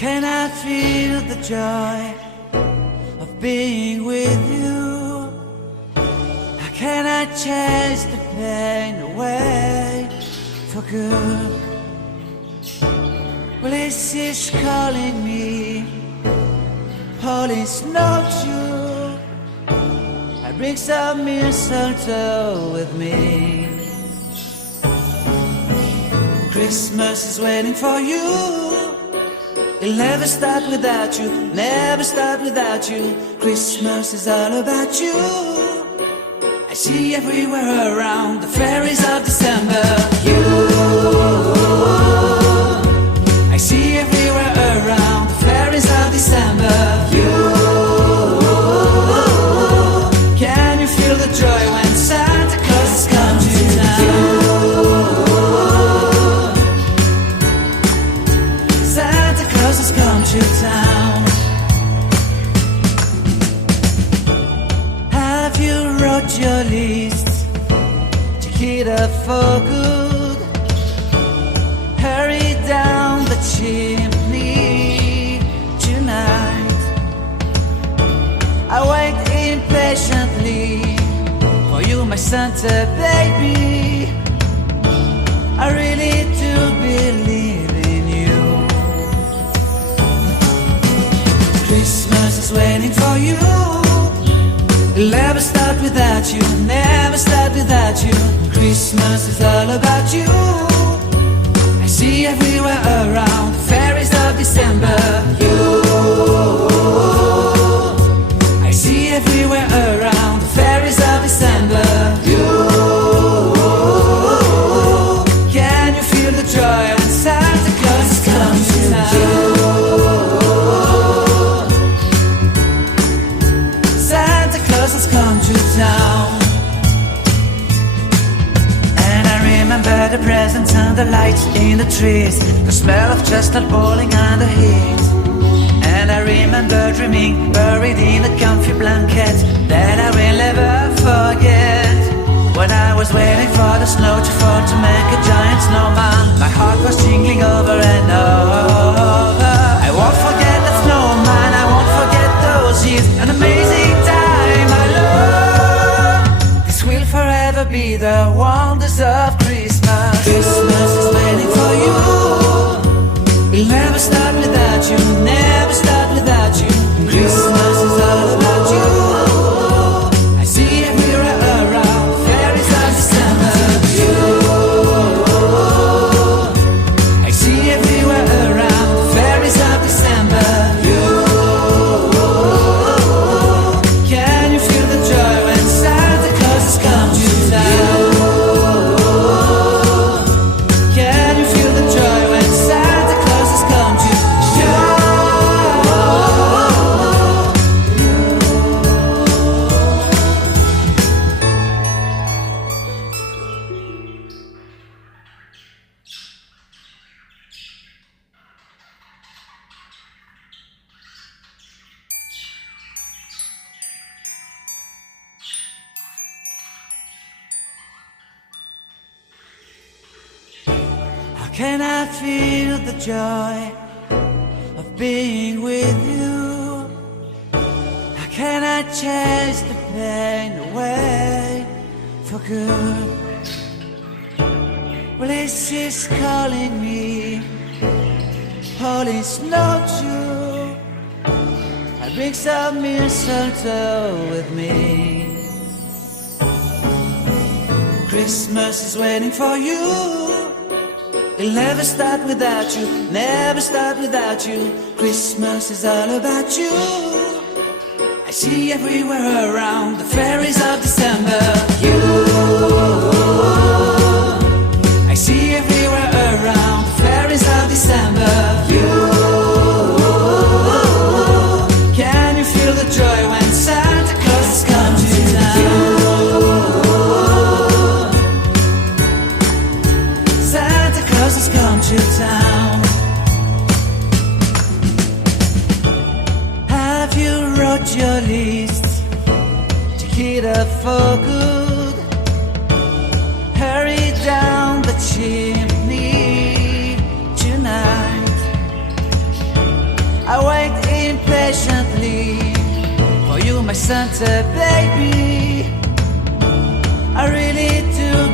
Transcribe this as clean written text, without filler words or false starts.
Can I feel the joy of being with you? How can I chase the pain away for good? Well, this is calling me, all is not true. I bring some mistletoe with me. Christmas is waiting for you. It'll never start without you, never start without you. Christmas is all about you. I see everywhere around the fairies of December. You, I see everywhere around the fairies of December. You, can you feel the joy when Santa Claus has come to town? Has come to town. Have you wrote your list to Kittu for good? Hurry down the chimney tonight. I wait impatiently for you, my Santa baby. I really do believe in you. Christmas is waiting for you. It'll never start without you, never start without you. Christmas is all about you. I see everywhere around the fairies of December. You, I see everywhere around the fairies of December. You, can you feel the joy when Santa Claus has come to town? Has come to town. And I remember the presents and the lights in the trees, the smell of chestnut boiling and the heat. And I remember dreaming, buried in a comfy blanket that I will never forget. When I was waiting for the snow to fall to make a giant snowman, my heart was jingling over and over. I won't forget that snowman, I won't forget those years, an amazing time. Forever be the wonders of Christmas. Christmas is waiting for you. It'll never start without you, never start without you. Christmas is all about you. I see everywhere around fairies of December. You, I see everywhere around fairies of December. You, can you feel the joy when Santa Claus has come? Can you feel the joy when Santa Claus has come to Can I feel the joy of being with you? How can I chase the pain away for good? Well, this is calling me, all is not true. I bring some mistletoe with me. Christmas is waiting for you. It'll never start without you, never start without you. Christmas is all about you. I see everywhere around the fairies of December. You, I see everywhere around the fairies of December. You, can you feel the joy when Santa Claus has come to town? Has come to town. Have you wrote your list to Kittu for good? Hurry down the chimney tonight. I wait impatiently for you, my Santa baby. I really do.